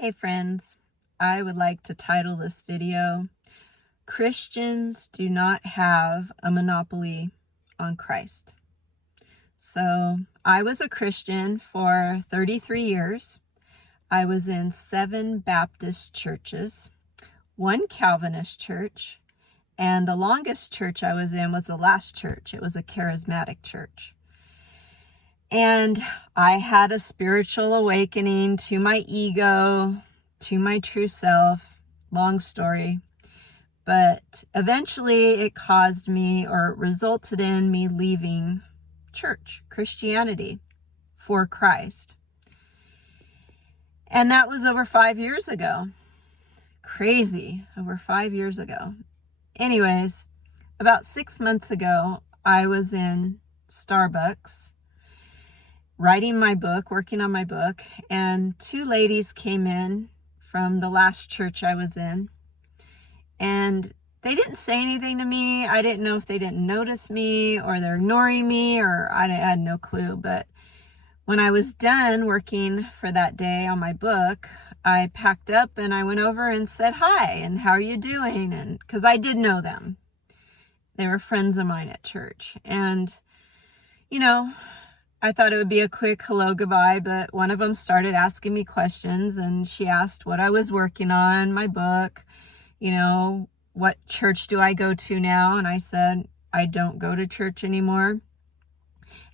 Hey friends, I would like to title this video, Christians Do Not Have a Monopoly on Christ. So I was a Christian for 33 years. I was in 7 Baptist churches, 1 Calvinist church, and the longest church I was in was the last church. It was a charismatic church. And I had a spiritual awakening to my ego, to my true self, long story. But eventually it caused me, or resulted in me leaving church, Christianity, for Christ. And that was over 5 years ago. Crazy, over 5 years ago. Anyways, about 6 months ago, I was in Starbucks writing my book, working on my book, and 2 ladies came in from the last church I was in, and they didn't say anything to me. I didn't know if they didn't notice me or they're ignoring me, or I had no clue. But when I was done working for that day on my book, I packed up and I went over and said hi and how are you doing, and because I did know them. They were friends of mine at church, and I thought it would be a quick hello, goodbye, but one of them started asking me questions, and she asked what I was working on, my book, what church do I go to now? And I said, I don't go to church anymore.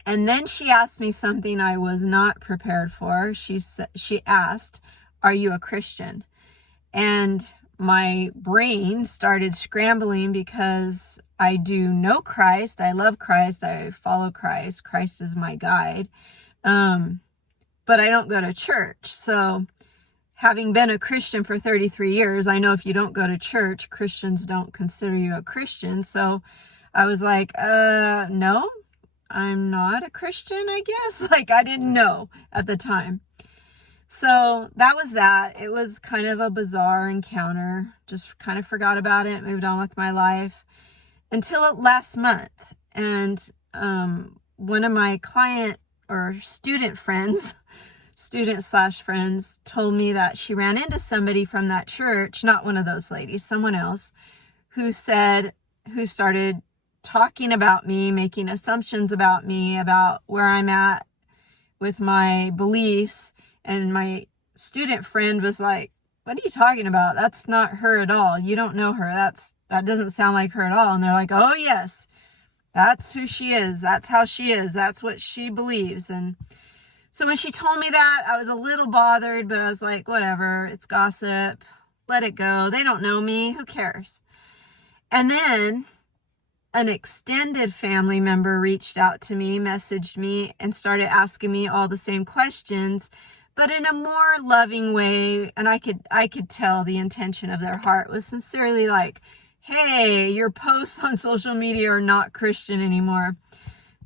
And then she asked me something I was not prepared for. She asked, are you a Christian? And my brain started scrambling because I do know Christ. I love Christ. I follow Christ. Christ is my guide. But I don't go to church. So having been a Christian for 33 years, I know if you don't go to church, Christians don't consider you a Christian. So I was like, no, I'm not a Christian, I guess. I didn't know at the time. So that was that. It was kind of a bizarre encounter. Just kind of forgot about it, moved on with my life until last month. And one of my client or student friends, student/friends, told me that she ran into somebody from that church, not one of those ladies, someone else, who started talking about me, making assumptions about me, about where I'm at with my beliefs. And my student friend was like, what are you talking about? That's not her at all. You don't know her. That doesn't sound like her at all. And they're like, oh yes, that's who she is. That's how she is. That's what she believes. And so when she told me that, I was a little bothered, but I was like, whatever, it's gossip. Let it go. They don't know me. Who cares? And then an extended family member reached out to me, messaged me, and started asking me all the same questions, but in a more loving way. And I could tell the intention of their heart was sincerely like, hey, your posts on social media are not Christian anymore.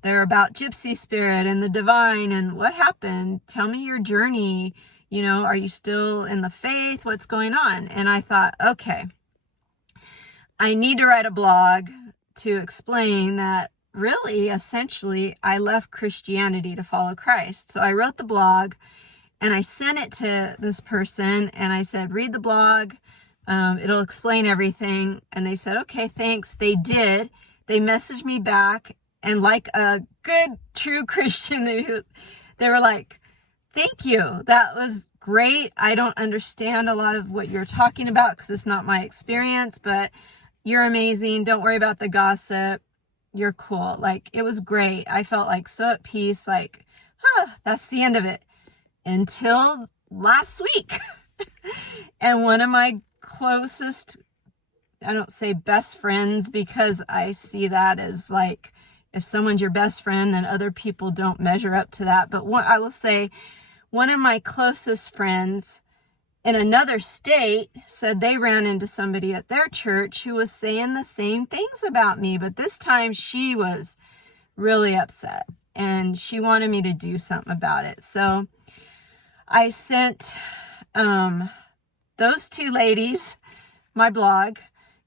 They're about gypsy spirit and the divine, and what happened? Tell me your journey. Are you still in the faith? What's going on? And I thought, okay, I need to write a blog to explain that really, essentially, I left Christianity to follow Christ. So I wrote the blog and I sent it to this person and I said, read the blog. It'll explain everything. And they said, okay, thanks. They did. They messaged me back, and like a good, true Christian, they were like, thank you. That was great. I don't understand a lot of what you're talking about because it's not my experience, but you're amazing. Don't worry about the gossip. You're cool. It was great. I felt so at peace, that's the end of it. Until last week. And one of my closest, I don't say best friends because I see that as if someone's your best friend, then other people don't measure up to that. But I will say one of my closest friends in another state said they ran into somebody at their church who was saying the same things about me, but this time she was really upset and she wanted me to do something about it. So I sent those 2 ladies my blog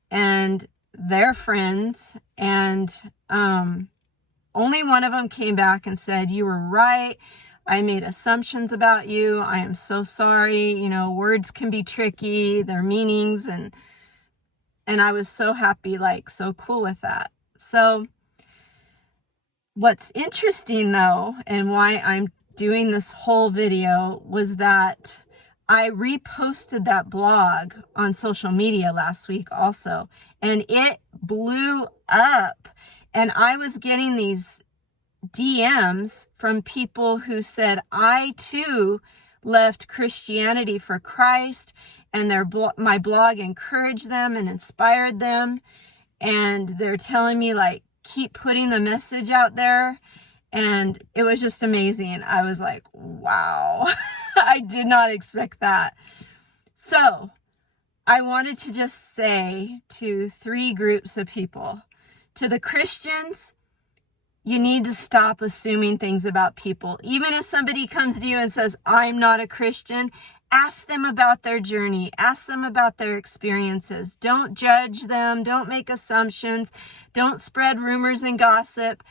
and their friends, and only one of them came back and said, you were right. I made assumptions about you. I am so sorry. You know, words can be tricky, their meanings, and I was so happy, like, so cool with that. So what's interesting though, and why I'm doing this whole video, was that I reposted that blog on social media last week also, and it blew up. And I was getting these DMs from people who said, I too left Christianity for Christ, and my blog encouraged them and inspired them. And they're telling me, like, keep putting the message out there. And it was just amazing. I was like, wow, I did not expect that. So I wanted to just say to 3 groups of people. To the Christians, you need to stop assuming things about people. Even if somebody comes to you and says, I'm not a Christian, ask them about their journey. Ask them about their experiences. Don't judge them. Don't make assumptions. Don't spread rumors and gossip.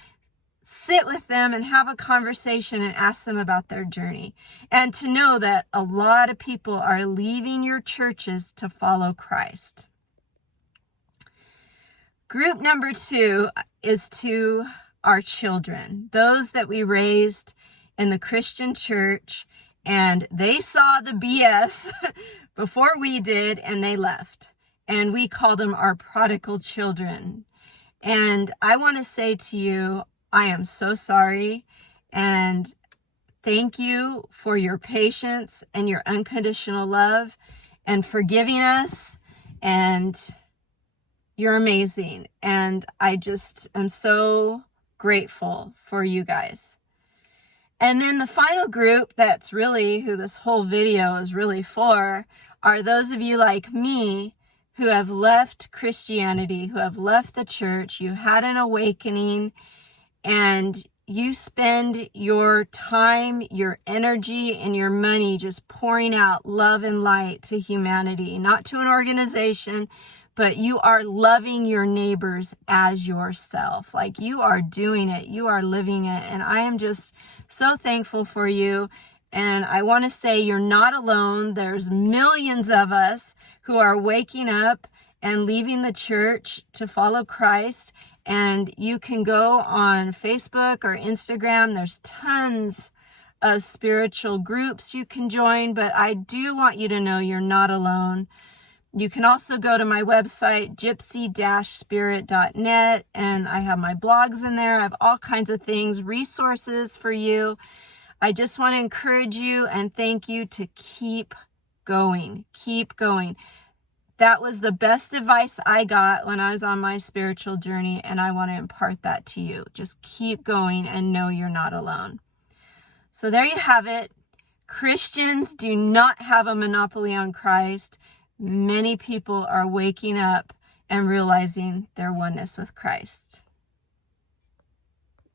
Sit with them and have a conversation and ask them about their journey. And to know that a lot of people are leaving your churches to follow Christ. Group number 2 is to our children, those that we raised in the Christian church, and they saw the BS before we did, and they left. And we called them our prodigal children. And I want to say to you, I am so sorry, and thank you for your patience and your unconditional love and forgiving us, and you're amazing. And I just am so grateful for you guys. And then the final group, that's really who this whole video is really for, are those of you like me who have left Christianity, who have left the church. You had an awakening, and you spend your time, your energy, and your money just pouring out love and light to humanity, not to an organization, but you are loving your neighbors as yourself. Like, you are doing it, you are living it, and I am just so thankful for you. And I want to say you're not alone. There's millions of us who are waking up and leaving the church to follow Christ. And you can go on Facebook or Instagram. There's tons of spiritual groups you can join, but I do want you to know you're not alone. You can also go to my website, gypsy-spirit.net, and I have my blogs in there. I have all kinds of things, resources for you. I just want to encourage you and thank you to keep going. Keep going. That was the best advice I got when I was on my spiritual journey, and I want to impart that to you. Just keep going and know you're not alone. So there you have it. Christians do not have a monopoly on Christ. Many people are waking up and realizing their oneness with Christ.